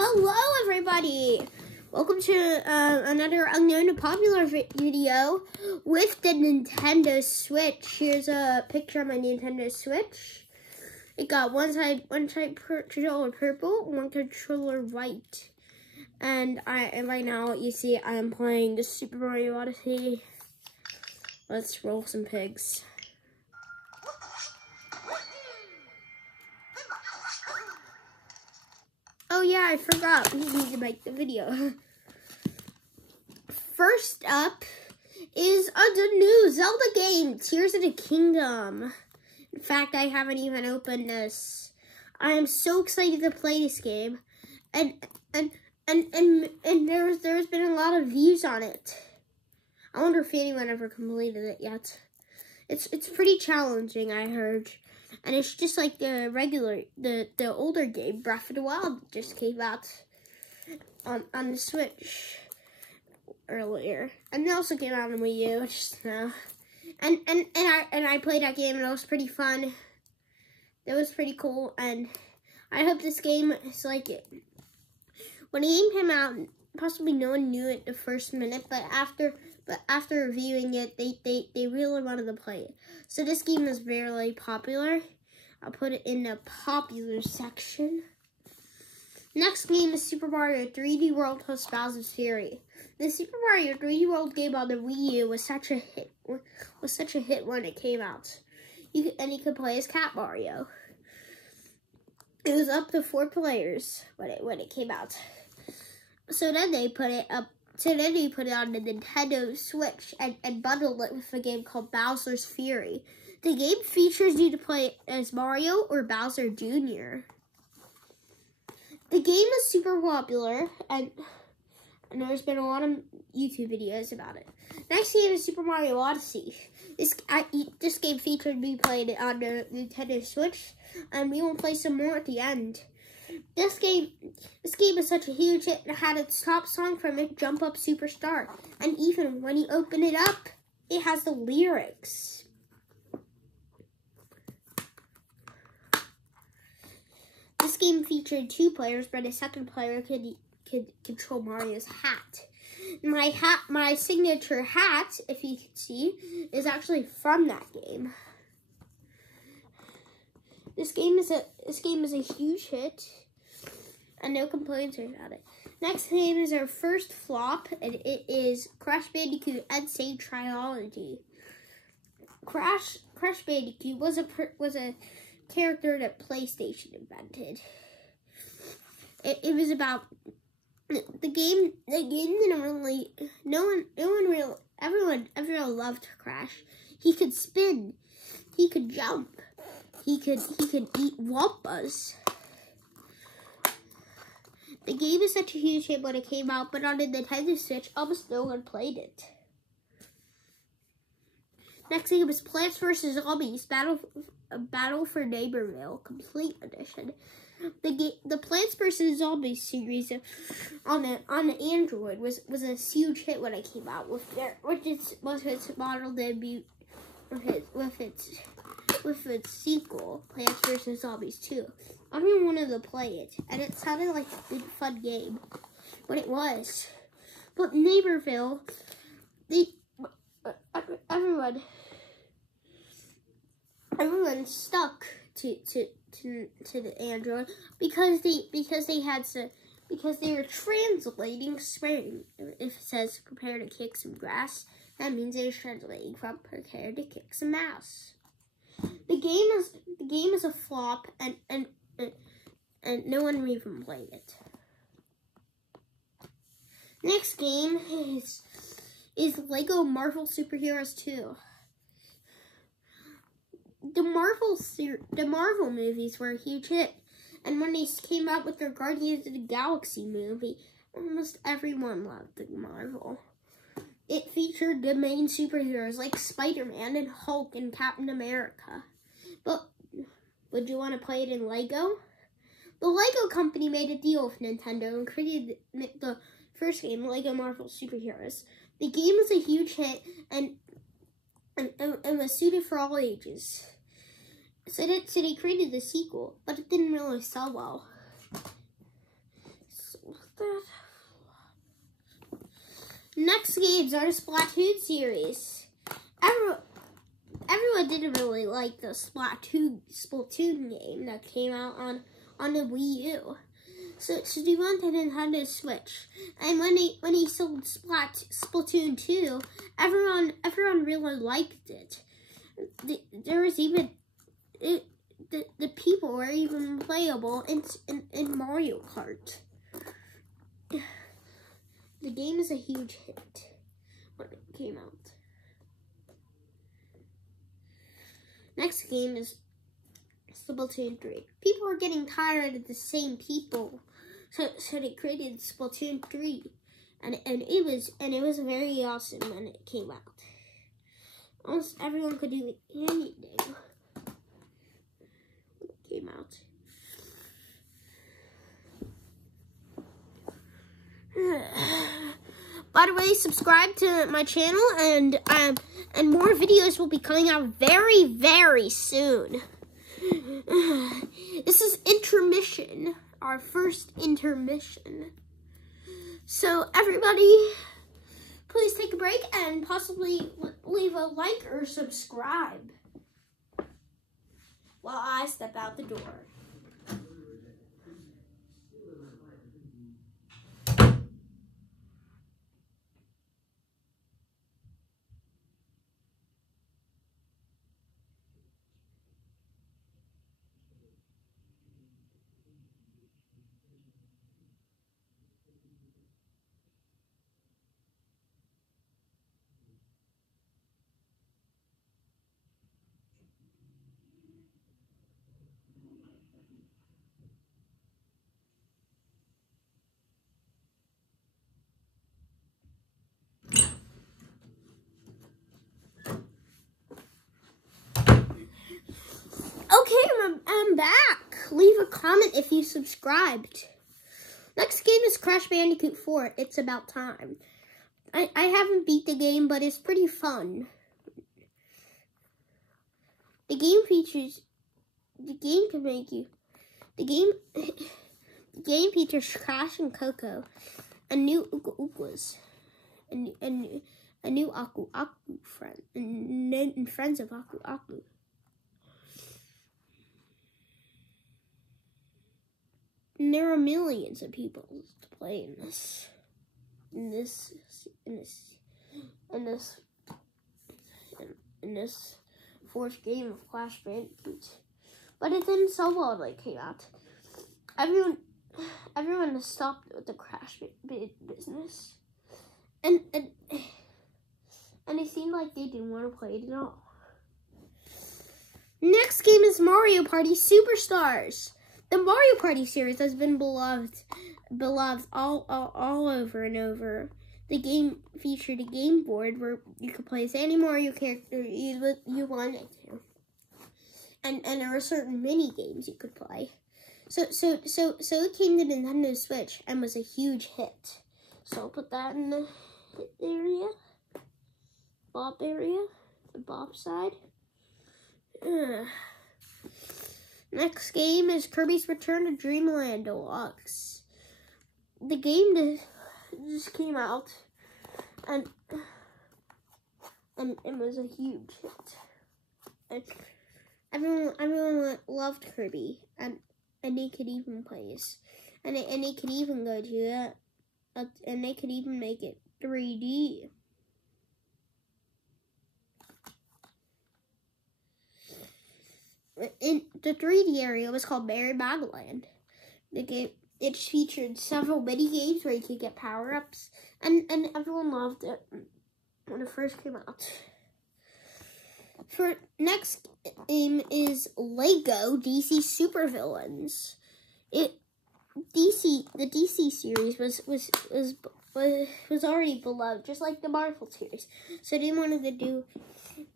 Hello everybody! Welcome to another unknown and popular video with the Nintendo Switch. Here's a picture of my Nintendo Switch. It got one side controller purple, one controller white. And right now you see I am playing the Super Mario Odyssey. Let's roll some pigs. Oh yeah, I forgot. We need to make the video. First up is the new Zelda game, Tears of the Kingdom. In fact, I haven't even opened this. I am so excited to play this game, and there's been a lot of views on it. I wonder if anyone ever completed it yet. It's pretty challenging, I heard. And it's just like the older game, Breath of the Wild, that just came out on the Switch earlier. And it also came out on Wii U just now. And I played that game and it was pretty fun. It was pretty cool, and I hope this game is like it. When the game came out, possibly no one knew it the first minute, but after reviewing it, they really wanted to play it. So this game is very popular. I'll put it in the popular section. Next game is Super Mario 3D World plus Bowser's Fury. The Super Mario 3D World game on the Wii U was such a hit. When it came out. You could play as Cat Mario. It was up to 4 players when it came out. So then they put it up. So then they put it on the Nintendo Switch and bundled it with a game called Bowser's Fury. The game features you to play as Mario or Bowser Jr. The game is super popular, and there's been a lot of YouTube videos about it. Next game is Super Mario Odyssey. This game featured me playing it on the Nintendo Switch, and we will play some more at the end. This game is such a huge hit, and it had its top song from it, Jump Up Superstar. And even when you open it up, it has the lyrics. This game featured 2 players, but a second player could control Mario's hat. My signature hat, if you can see, is actually from that game. This game is a huge hit, and no complaints about it. Next game is our first flop, and it is Crash Bandicoot N. Sane Trilogy. Crash Bandicoot was a character that PlayStation invented. It was about the game. The game didn't really. Everyone loved Crash. He could spin. He could jump. He could eat Wumpas. The game is such a huge hit when it came out, but on the Nintendo Switch, almost no one played it. Next game is Plants vs. Zombies Battle for Neighborville Complete Edition. The Plants vs. Zombies series on the Android was a huge hit when it came out with its model debut with its sequel, Plants vs. Zombies 2. Everyone wanted to play it, and it sounded like a big fun game, but it was. But Neighborville, everyone stuck to the Android because they were translating spring. If it says prepare to kick some grass, that means they're translating from prepare to kick some mouse. The game is a flop, and no one even played it. Next game is Lego Marvel Superheroes 2. The Marvel movies were a huge hit, and when they came out with their Guardians of the Galaxy movie, almost everyone loved the Marvel. It featured the main superheroes like Spider-Man and Hulk and Captain America. But would you want to play it in Lego? The Lego company made a deal with Nintendo and created the first game, Lego Marvel Superheroes. The game was a huge hit and was suited for all ages. So they created the sequel, but it didn't really sell well. Next games are the Splatoon series. Everyone didn't really like the Splatoon game that came out on the Wii U. So they went to Nintendo Switch, and when he sold Splatoon 2, everyone really liked it. There was even the people were even playable in Mario Kart. The game is a huge hit when it came out. Next game is Splatoon 3. People were getting tired of the same people, so they created Splatoon 3, and it was very awesome when it came out. Almost everyone could do anything when it came out. By the way, subscribe to my channel, and more videos will be coming out very, very soon. This is intermission, our first intermission. So everybody, please take a break and possibly leave a like or subscribe while I step out the door. Okay, I'm back. Leave a comment if you subscribed. Next game is Crash Bandicoot 4. It's about time. I haven't beat the game, but it's pretty fun. The game features Crash and Coco, a new Uka Ukas, a new Aku Aku friend, and friends of Aku Aku. And there are millions of people to play in this fourth game of Crash Bandicoot. But it didn't sell well when it came out. Everyone has stopped with the Crash business, and it seemed like they didn't want to play it at all. Next game is Mario Party Superstars. The Mario Party series has been beloved all over and over. The game featured a game board where you could play as any Mario character you wanted to, and there were certain mini games you could play. So it came to Nintendo Switch and was a huge hit. So I'll put that in the hit area, the Bob side. Next game is Kirby's Return to Dreamland Deluxe. The game just came out, and it was a huge hit. Everyone loved Kirby, and they could even play this, and they could even go to it, and they could even make it 3D. In the 3D area was called Merry Magoland. The game, it featured several mini games where you could get power-ups, and everyone loved it when it first came out. For next game is Lego DC Supervillains. The DC series was already beloved, just like the Marvel series. So they wanted to do,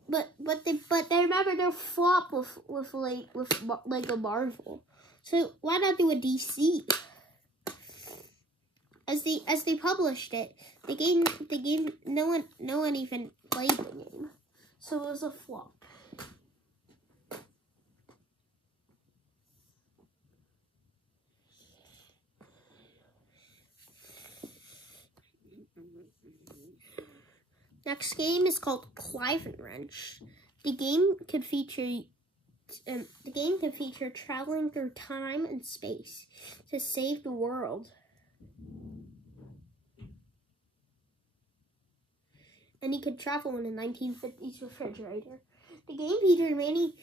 but they remembered their flop with Lego Marvel. So why not do a DC? As they published it, the game no one even played the game, so it was a flop. Next game is called Clive and Wrench. The game could feature traveling through time and space to save the world. And he could travel in a 1950s refrigerator. The game featured many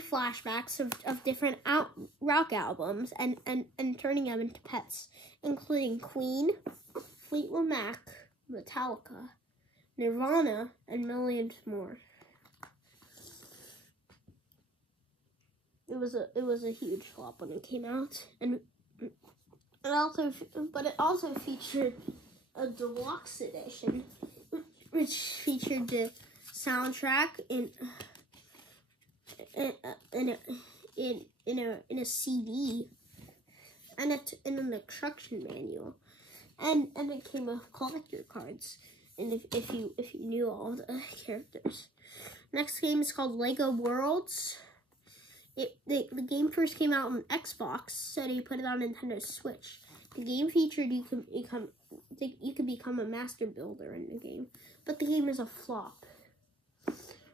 flashbacks of different rock albums and turning them into pets, including Queen, Fleetwood Mac, Metallica, Nirvana, and millions more. It was a huge flop when it came out, and it also featured a deluxe edition, which featured the soundtrack in a CD and an instruction manual, and it came with collector cards. And if you knew all the characters. Next game is called Lego Worlds. The game first came out on Xbox, so they put it on Nintendo Switch. The game featured you could become a master builder in the game, but the game is a flop.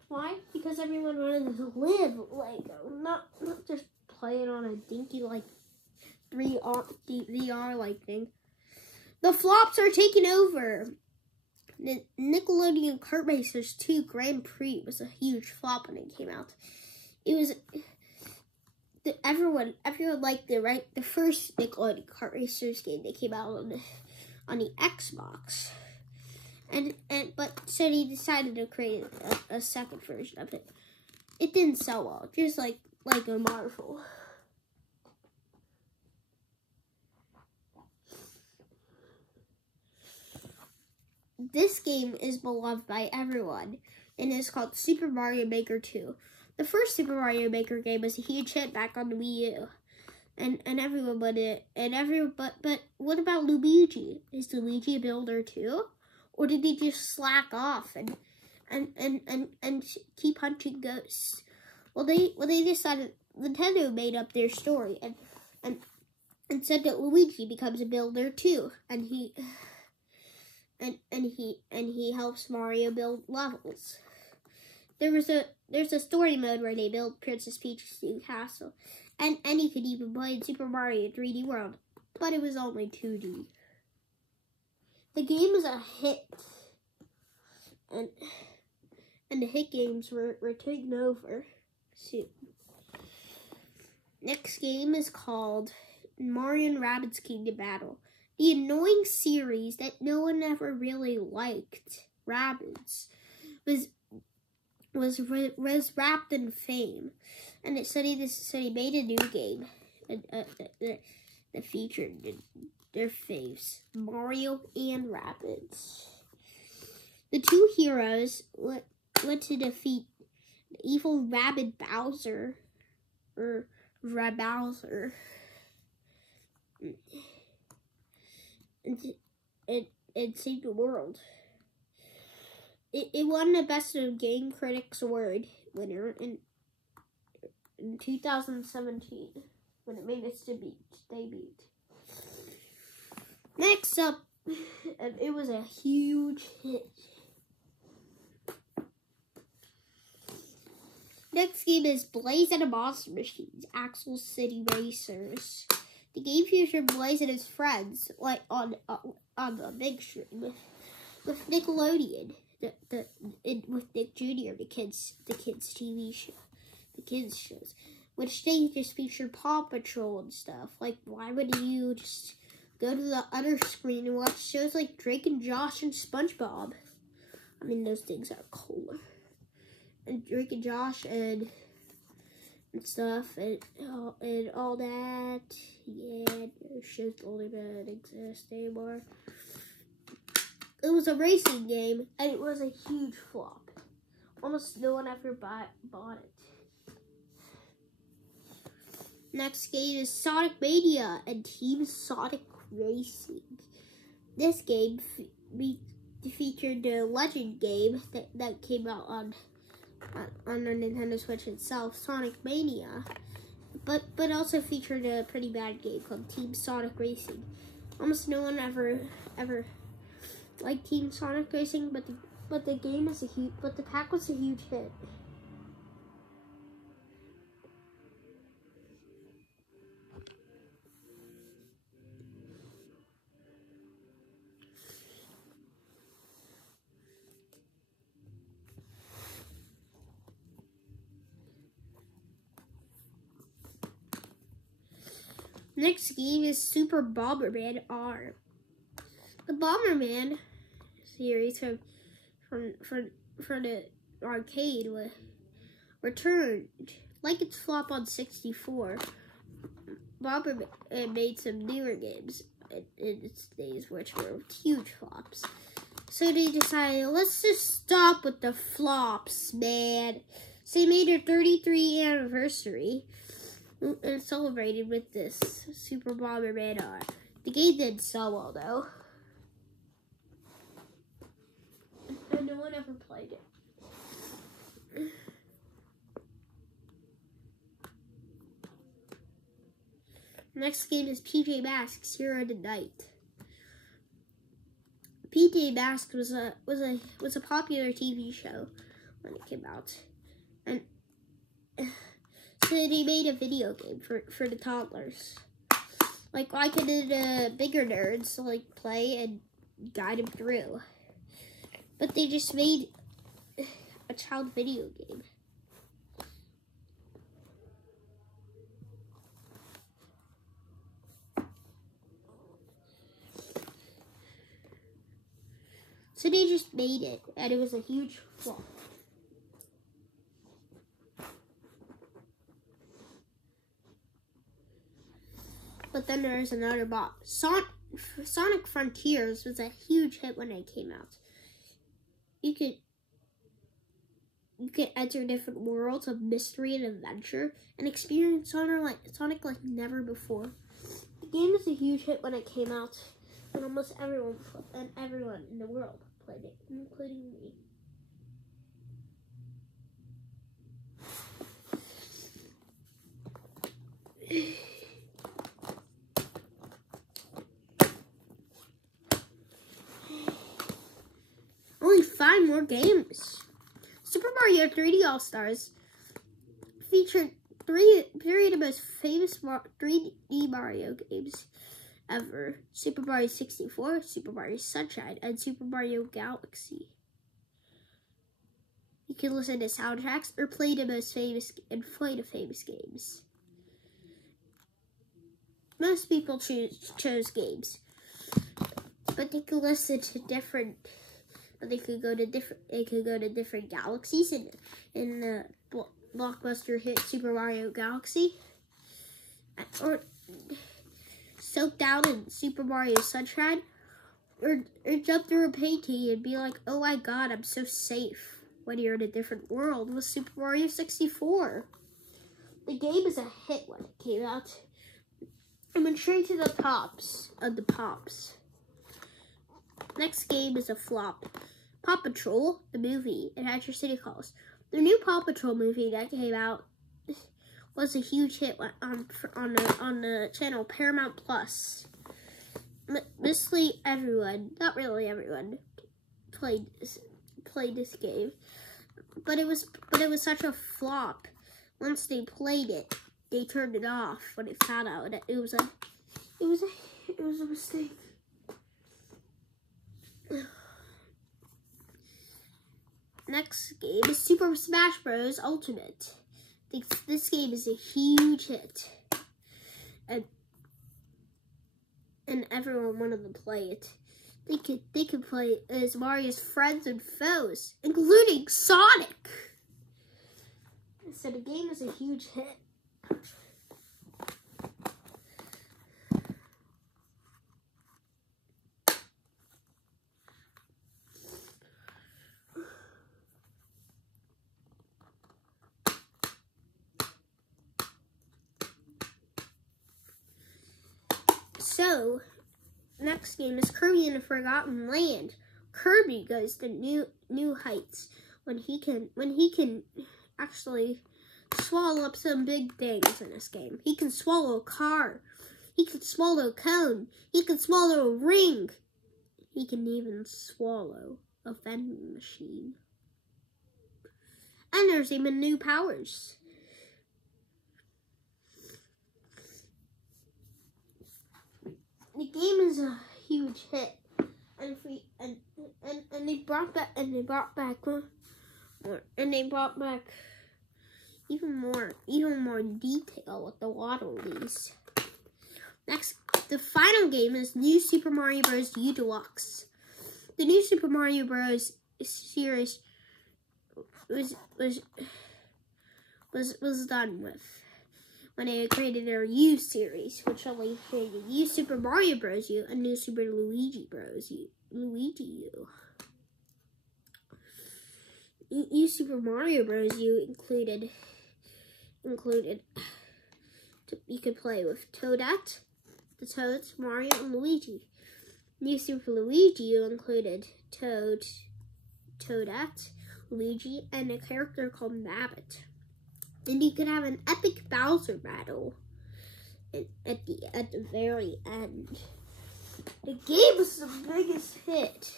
Why? Because everyone wanted to live Lego, not just play it on a dinky like 3VR like thing. The flops are taking over. The Nickelodeon Kart Racers 2 Grand Prix was a huge flop when it came out. It was everyone liked it, right? The first Nickelodeon Kart Racers game that came out on the Xbox, but Sony decided to create a second version of it. It didn't sell well, just like a Marvel. This game is beloved by everyone, and it's called Super Mario Maker 2. The first Super Mario Maker game was a huge hit back on the Wii U, and everyone wanted it. But what about Luigi? Is Luigi a builder too, or did he just slack off and keep hunting ghosts? Well, they decided. Nintendo made up their story and said that Luigi becomes a builder too, and he helps Mario build levels. There's a story mode where they build Princess Peach's new castle, and you could even play in Super Mario 3D World, but it was only 2D. The game was a hit, and the hit games were taken over soon. Next game is called Mario and Rabbids Kingdom Battle. The annoying series that no one ever really liked, Rabbids, was wrapped in fame, and it said he made a new game that featured their faves, Mario and Rabbids. The two heroes went to defeat the evil Rabbid Bowser, or Rabowser, and saved the world. It won the Best of Game Critics Award winner in 2017 when it made its debut. Next up, and it was a huge hit. Next game is Blaze and the Monster Machines, Axel City Racers. The game featured Blaze and his friends, like on the big screen with Nickelodeon, with Nick Jr. the kids TV show, the kids shows, which they just featured Paw Patrol and stuff. Like, why would you just go to the other screen and watch shows like Drake and Josh and SpongeBob? I mean, those things are cool. And Drake and Josh and stuff and all that. Yeah, those shows don't even exist anymore. It was a racing game, and it was a huge flop. Almost no one ever bought it. Next game is Sonic Mania and Team Sonic Racing. This game featured the Legend game that came out on the Nintendo Switch itself, Sonic Mania, but also featured a pretty bad game called Team Sonic Racing. Almost no one ever like Team Sonic Racing, but the game is the pack was a huge hit. Next game is Super Bomberman R. The Bomberman series from the arcade returned. Like its flop on 64, Bomberman made some newer games in its days which were huge flops. So they decided, let's just stop with the flops, man. So they made their 33th anniversary and celebrated with this Super Bomberman R. The game didn't sell well though, and no one ever played it. Next game is PJ Masks Hero of the Night. PJ Masks was a popular TV show when it came out, and so they made a video game for the toddlers. Like I could the bigger nerds like play and guide them through. But they just made a child video game. So they just made it, and it was a huge flop. But then there's another bot. Sonic Frontiers was a huge hit when it came out. You could enter different worlds of mystery and adventure and experience Sonic like never before. The game was a huge hit when it came out, and almost everyone in the world played it, including me. Only 5 more games. Super Mario 3D All-Stars featured three of the most famous 3D Mario games ever. Super Mario 64, Super Mario Sunshine, and Super Mario Galaxy. You can listen to soundtracks or play the famous games. Most people chose games, but they could listen to different. They could go to different galaxies in the blockbuster hit Super Mario Galaxy, or soak down in Super Mario Sunshine, or jump through a painting and be like, oh my god, I'm so safe when you're in a different world with Super Mario 64. The game is a hit when it came out. It went straight to the tops of the pops. Next game is a flop. Paw Patrol, the movie, Adventure City Calls. The new Paw Patrol movie that came out was a huge hit on the channel Paramount Plus. Mostly everyone, not really everyone, played this game, but it was such a flop. Once they played it, they turned it off when they found out that it was a mistake. Next game is Super Smash Bros. Ultimate. This game is a huge hit, and everyone wanted to play it. They could play as Mario's friends and foes, including Sonic. So the game is a huge hit. So, next game is Kirby and the Forgotten Land. Kirby goes to new heights when he can actually swallow up some big things in this game. He can swallow a car. He can swallow a cone. He can swallow a ring. He can even swallow a vending machine. And there's even new powers. The game is a huge hit, and they brought back even more detail with the Waddle Dees. Next, the final game is New Super Mario Bros. U Deluxe. The New Super Mario Bros. Series was done with when they created their U series, which only created U Super Mario Bros. U and New Super Luigi Bros. U. New Super Mario Bros. U included you could play with Toadette, the Toads, Mario, and Luigi. New Super Luigi U included Toadette, Luigi, and a character called Nabbit. And you could have an epic Bowser battle at the very end. The game was the biggest hit.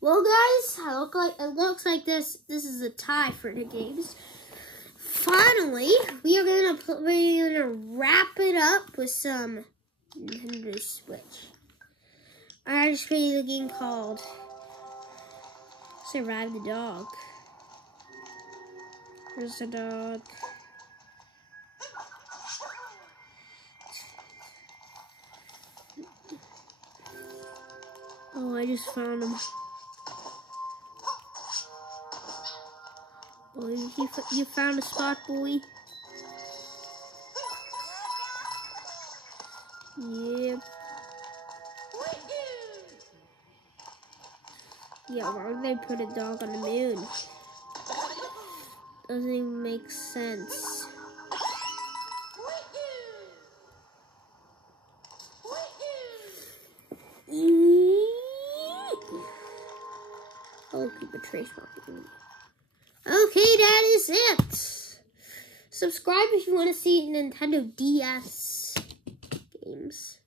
Well, guys, it looks like this is a tie for the games. Finally, we are gonna wrap it up with some Nintendo Switch. I just created a game called Survive the Dog. Where's the dog? Oh, I just found him. Oh, you found a spot, boy? Yep. Yeah, why would they put a dog on the moon? Doesn't even make sense. I'll keep a trace mark. Okay, that is it. Subscribe if you want to see Nintendo DS games.